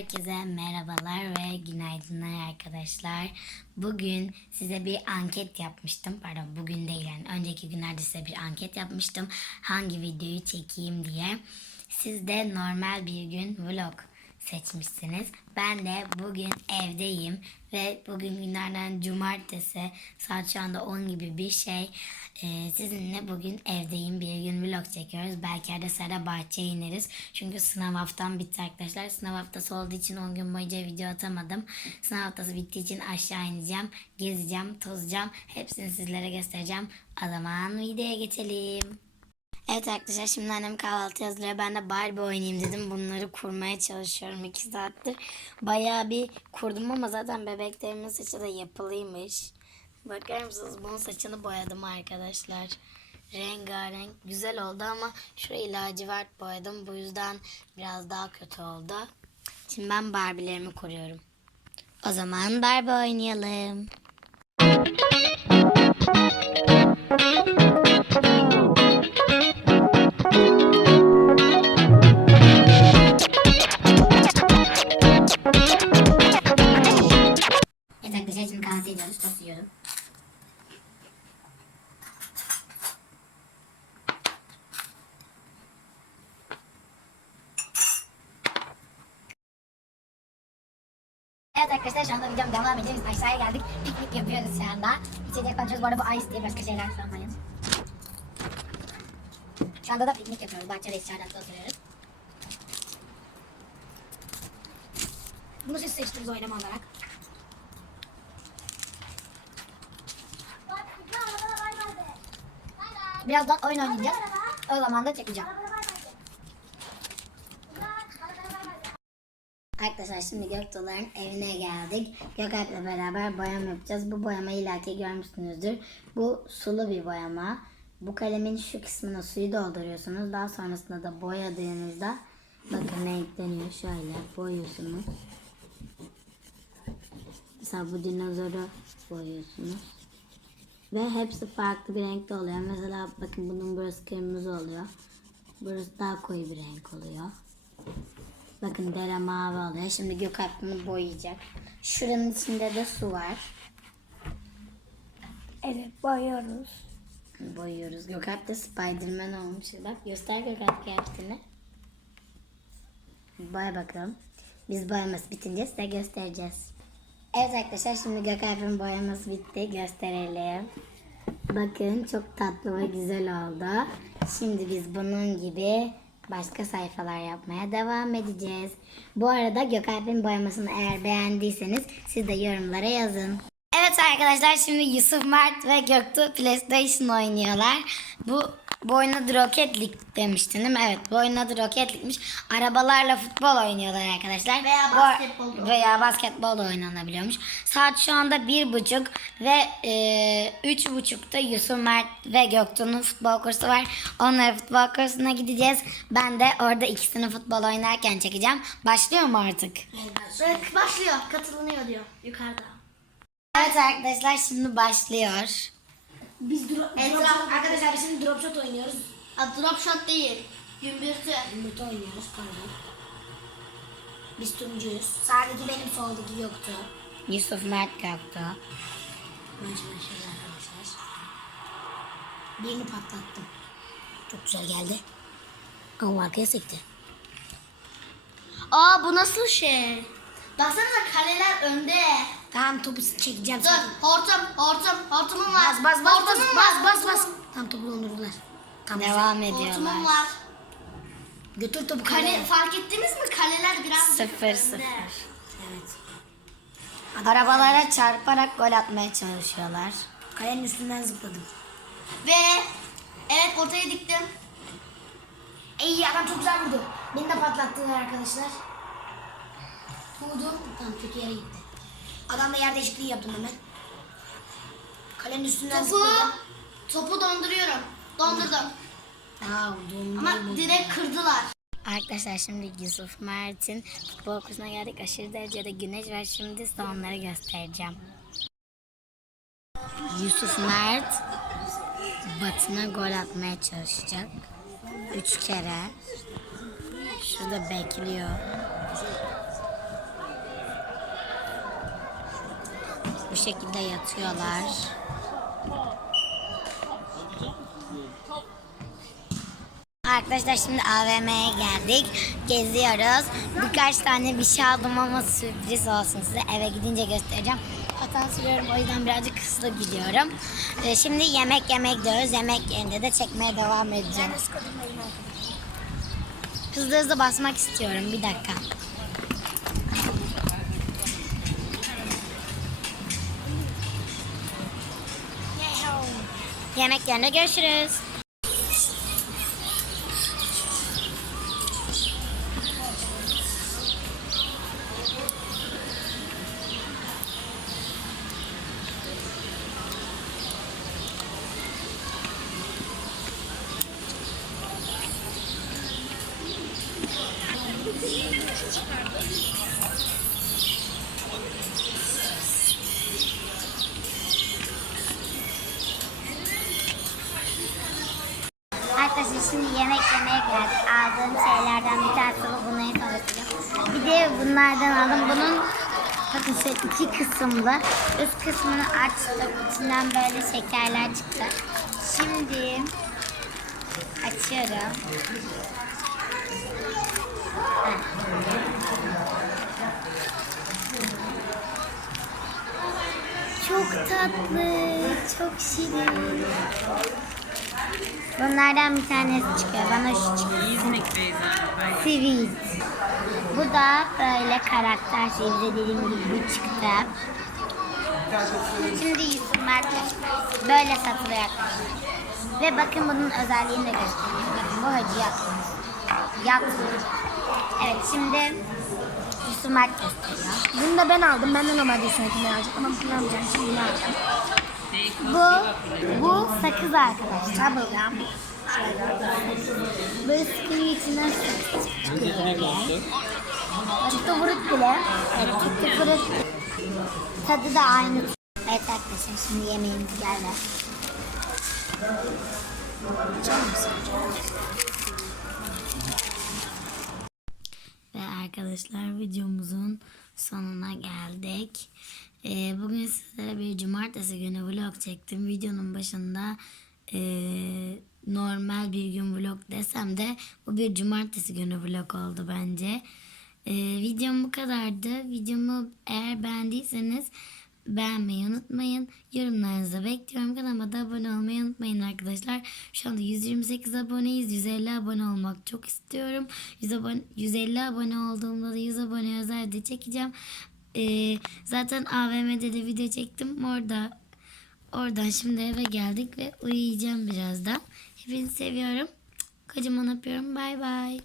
Herkese merhabalar ve günaydınlar arkadaşlar. Bugün size bir anket yapmıştım. Pardon bugün değil yani önceki günlerde size bir anket yapmıştım. Hangi videoyu çekeyim diye. Siz de normal bir gün vlog seçmişsiniz. Ben de bugün evdeyim ve bugün günlerden cumartesi saat şu anda 10 gibi bir şey. Ee, sizinle bugün evdeyim bir gün vlog çekiyoruz. Belki arada sırada bahçeye ineriz. Çünkü sınav haftam bitti arkadaşlar. Sınav haftası olduğu için 10 gün boyunca video atamadım. Sınav haftası bittiği için aşağı ineceğim. Gezeceğim, tozacağım. Hepsini sizlere göstereceğim. O zaman videoya geçelim. Evet arkadaşlar şimdi annem kahvaltı hazırlıyor. Ben de Barbie oynayayım dedim. Bunları kurmaya çalışıyorum iki saattir. Bayağı bir kurdum ama zaten bebeklerimin saçı da yapılıymış. Bakar mısınız? Bunun saçını boyadım arkadaşlar. Rengarenk. Güzel oldu ama şurayı lacivert boyadım. Bu yüzden biraz daha kötü oldu. Şimdi ben Barbie'lerimi kuruyorum. O zaman Barbie oynayalım. Anda videom devam. Biz aşağıya geldik. Piknik yapıyoruz şu anda. İçecek bakıyoruz. Bu arada bu ice diye başka şeyler sanmayın. Şu anda da piknik yapıyoruz. Bahçede içeride oturuyoruz. Bunu siz seçtiniz oynama olarak. Birazdan oyun oynayacağız. O zaman da çekeceğim. Arkadaşlar şimdi Göktuğların evine geldik. Gökalp'le beraber boyama yapacağız. Bu boyamayı illaki görmüşsünüzdür. Bu sulu bir boyama. Bu kalemin şu kısmına suyu dolduruyorsunuz. Daha sonrasında da boyadığınızda bakın renkleniyor. Şöyle boyuyorsunuz. Mesela bu dinozoru boyuyorsunuz. Ve hepsi farklı bir renkte oluyor. Mesela bakın bunun burası kırmızı oluyor. Burası daha koyu bir renk oluyor. Bakın dere mavi oluyor. Şimdi Gökalp bunu boyayacak. Şuranın içinde de su var. Evet boyuyoruz. Boyuyoruz. Gökalp de Spiderman olmuş. Bak göster Gökalp kıyafetini. Boya bakalım. Biz boyaması bitince size göstereceğiz. Evet arkadaşlar şimdi Gökalp'in boyaması bitti. Gösterelim. Bakın çok tatlı ve güzel oldu. Şimdi biz bunun gibi başka sayfalar yapmaya devam edeceğiz. Bu arada Gökalp'in boyamasını eğer beğendiyseniz siz de yorumlara yazın. Evet arkadaşlar şimdi Yusuf Mert ve Göktuğ PlayStation oynuyorlar. Bu bu adı Rocket League demiştin değil mi? Evet bu adı Rocket League'miş. Arabalarla futbol oynuyorlar arkadaşlar. Veya basketbol Veya basketbol da oynanabiliyormuş. Saat şu anda bir buçuk ve e, üç buçukta Yusuf Mert ve Göktuğ'un futbol kursu var. Onlara futbol kursuna gideceğiz. Ben de orada ikisini futbol oynarken çekeceğim. Başlıyor mu artık? Evet, başlıyor. Katılınıyor diyor yukarıda. Evet arkadaşlar şimdi başlıyor. Biz drop, Etraf, arkadaşlar biz şimdi drop shot oynuyoruz. Ha, drop shot değil. Gümbürtü. Yumurta oynuyoruz pardon. Biz turuncuyuz. Sağdaki benim soldaki yoktu. Yusuf Mert. Ben şimdi şöyle arkadaşlar. Birini patlattım. Çok güzel geldi. Ama arkaya sekti. Aa bu nasıl şey? Baksana kaleler önde. Tamam topu çekeceğim. Dur hortum hortum hortumum var. Bas bas bas bas Hortumum bas var, bas bas. hortumum. Tam topu dondurdular. Tam Devam Hortumum ediyorlar. var. Götür topu Kale, kaleye. fark ettiniz mi? Kaleler biraz Sıfır sıfır. Evet. Arabalara çarparak gol atmaya çalışıyorlar. Kalenin üstünden zıpladım. Ve evet ortaya diktim. İyi adam çok güzel vurdu. Beni de patlattılar arkadaşlar. Vurdum. Tamam kötü yere gitti. Adam da yer değişikliği yaptım hemen. Kalenin üstünden Topu zıpladım. topu donduruyorum. Dondurdum. Aa, dondum. Ama direkt kırdılar. Arkadaşlar şimdi Yusuf Mert'in futbol kursuna geldik. Aşırı derecede güneş var. Şimdi size onları göstereceğim. Yusuf Mert Batın'a gol atmaya çalışacak. Üç kere. Şurada bekliyor. Bu şekilde yatıyorlar. Arkadaşlar şimdi AVM'ye geldik. Geziyoruz. Birkaç tane bir şey aldım ama sürpriz olsun size. Eve gidince göstereceğim. Hata sürüyorum o yüzden birazcık hızlı gidiyorum. Ee, şimdi yemek yemek gidiyoruz. Yemek yerinde de çekmeye devam edeceğim. Hızlı hızlı basmak istiyorum. Bir dakika. Yemek yerinde görüşürüz. Arkadaşlar şimdi yemek yemeye geldik. Aldığım şeylerden bir tanesi bu. Bunları tanıtacağım. Bir de bunlardan aldım. Bunun bakın şöyle iki kısımlı. Üst kısmını açtım. İçinden böyle şekerler çıktı. Şimdi açıyorum. Çok tatlı, çok şirin. Bunlardan bir tanesi çıkıyor. Bana şu çıkıyor. Sweet. Bu da böyle karakter şey. Dediğim gibi bu çıktı. Şimdi Yusuf Mert. Böyle satılıyor. Ve bakın bunun özelliğini de göstereyim. Bakın bu hacı yatmıyor. Yatmıyor. Evet şimdi Yusuf Mert gösteriyor. Bunu da ben aldım. Ben de normalde üstündekini alacağım ama bunu almayacağım. Şimdi bunu alacağım. Bu, bu sakız arkadaşlar. Bubblegum. Böyle sıkının içinden sakız çıkıyor bile. Evet çıktı vurut. Tadı da aynı. Evet arkadaşlar şimdi yemeğimiz geldi. Ve arkadaşlar videomuzun sonuna geldik. Ee, bugün sizlere bir cumartesi günü vlog çektim. Videonun başında ee, normal bir gün vlog desem de bu bir cumartesi günü vlog oldu bence. Ee, videom bu kadardı. Videomu eğer beğendiyseniz beğenmeyi unutmayın. Yorumlarınızı bekliyorum. Kanalıma da abone olmayı unutmayın arkadaşlar. Şu anda 128 aboneyiz. 150 abone olmak çok istiyorum. 100 abone, 150 abone olduğumda da 100 abone özel de çekeceğim. Ee, zaten AVM'de de video çektim. Orada oradan şimdi eve geldik ve uyuyacağım birazdan. Hepinizi seviyorum. Kocaman öpüyorum. Bay bay.